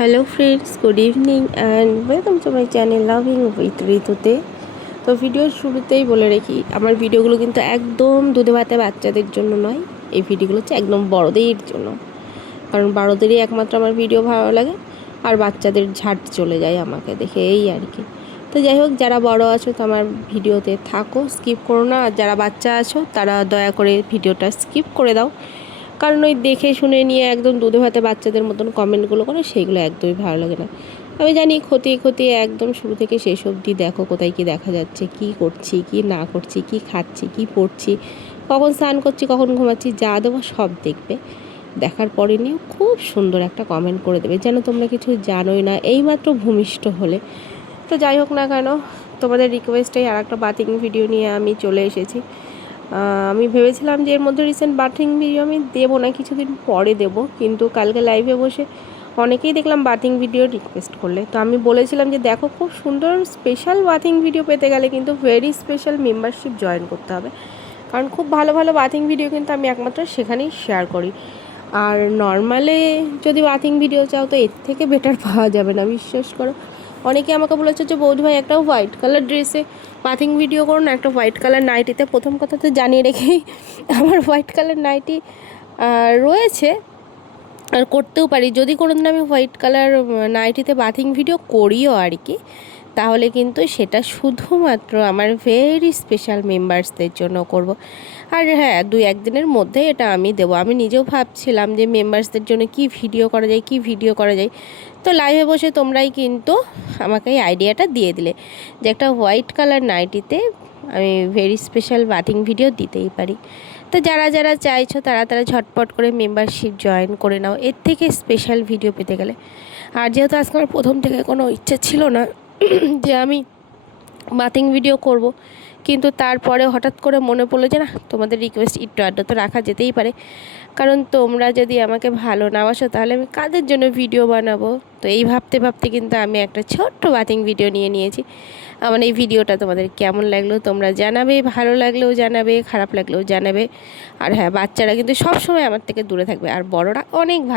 Hello friends, good evening and welcome to my channel loving with ঋতুতে। তো ভিডিওর শুরুতেই বলে রাখি, আমার ভিডিওগুলো কিন্তু একদম দুধে ভাতে বাচ্চাদের জন্য নয়। এই ভিডিওগুলো হচ্ছে একদম বড়দের জন্য, কারণ বড়দেরই একমাত্র আমার ভিডিও ভালো লাগে, আর বাচ্চাদের ঝাট চলে যায় আমাকে দেখে, এই আর কি। তো যাই হোক, যারা বড় আছো তো আমার ভিডিওতে থাকো, স্কিপ করো না। আর যারা বাচ্চা আছো তারা দয়া করে ভিডিওটা স্কিপ করে দাও, কারণ ওই দেখে শুনে নিয়ে একদম দুধে ভাতে বাচ্চাদের মতন কমেন্টগুলো করে, সেইগুলো একদমই ভালো লাগে না। আমি জানি খতিয়ে খতিয়ে একদম শুরু থেকে শেষ অবধি দেখো, কোথায় কী দেখা যাচ্ছে, কি করছি কি না করছি, কি খাচ্ছি কি পড়ছি, কখন স্নান করছি কখন ঘুমাচ্ছি, যা দেবো সব দেখবে। দেখার পরে নিয়ে খুব সুন্দর একটা কমেন্ট করে দেবে, যেন তোমরা কিছু জানোই না, এইমাত্র ভূমিষ্ঠ হলে। তো যাই হোক না কেন, তোমাদের রিকোয়েস্টেই আর একটা বাথিং ভিডিও নিয়ে আমি চলে এসেছি। আমি ভেবেছিলাম যে এর মধ্যে রিসেন্ট বাথিং ভিডিও আমি দেবো না, কিছুদিন পরে দেবো, কিন্তু কালকে লাইভে বসে অনেকেই দেখলাম বাথিং ভিডিও রিকোয়েস্ট করলে। তো আমি বলেছিলাম যে দেখো, খুব সুন্দর স্পেশাল বাথিং ভিডিও পেতে গেলে কিন্তু ভেরি স্পেশাল মেম্বারশিপ জয়েন করতে হবে, কারণ খুব ভালো ভালো বাথিং ভিডিও কিন্তু আমি একমাত্র সেখানেই শেয়ার করি। আর নর্মালে যদি বাথিং ভিডিও চাও তো এর থেকে বেটার পাওয়া যাবে না, বিশ্বাস করো। অনেকে আমাকে বলেছে যে বৌদি ভাই একটা হোয়াইট কালার ড্রেসে বাথিং ভিডিও করো না, একটা হোয়াইট কালার নাইটিতে। প্রথম কথা তো জানিয়ে রেখেই, আমার হোয়াইট কালার নাইটি রয়েছে, আর করতেও পারি। যদি কোনো দিন আমি হোয়াইট কালার নাইটিতে বাথিং ভিডিও করিও আর কি, তাহলে কিন্তু সেটা শুধুমাত্র আমার ভেরি স্পেশাল মেম্বার্সদের জন্য করব। আর হ্যাঁ, 2-1 দিনের মধ্যে এটা আমি দেবো। আমি নিজেও ভাবছিলাম যে মেম্বার্সদের জন্য কি ভিডিও করা যায়, কি ভিডিও করা যায়। তো লাইভে বসে তোমরাই কিন্তু আমাকে এই আইডিয়াটা দিয়ে দিলে যে একটা হোয়াইট কালার নাইটিতে আমি ভেরি স্পেশাল বাথিং ভিডিও দিতেই পারি। তো যারা যারা চাইছো তারা তারা ঝটপট করে মেম্বারশিপ জয়েন করে নাও এর থেকে স্পেশাল ভিডিও পেতে গেলে। আর যেহেতু আজকে আমার প্রথম থেকে কোনো ইচ্ছা ছিল না যে আমি বাথিং ভিডিও করব, কিন্তু তারপরে হঠাৎ করে মনে পড়লো যে না, তোমাদের রিকোয়েস্ট একটু আড্ডা তো রাখা যেতেই পারে, কারণ তোমরা যদি আমাকে ভালো না বাসো তাহলে আমি কাদের জন্য ভিডিও বানাবো। তো এই ভাবতে ভাবতে কিন্তু আমি একটা ছোট্ট বাথিং ভিডিও নিয়ে নিয়েছি। আমার এই ভিডিওটা তোমাদের কেমন লাগলো তোমরা জানাবে, ভালো লাগলেও জানাবে, খারাপ লাগলেও জানাবে। আর হ্যাঁ, বাচ্চারা কিন্তু সবসময় আমার থেকে দূরে থাকবে, আর বড়রা অনেক ভালো।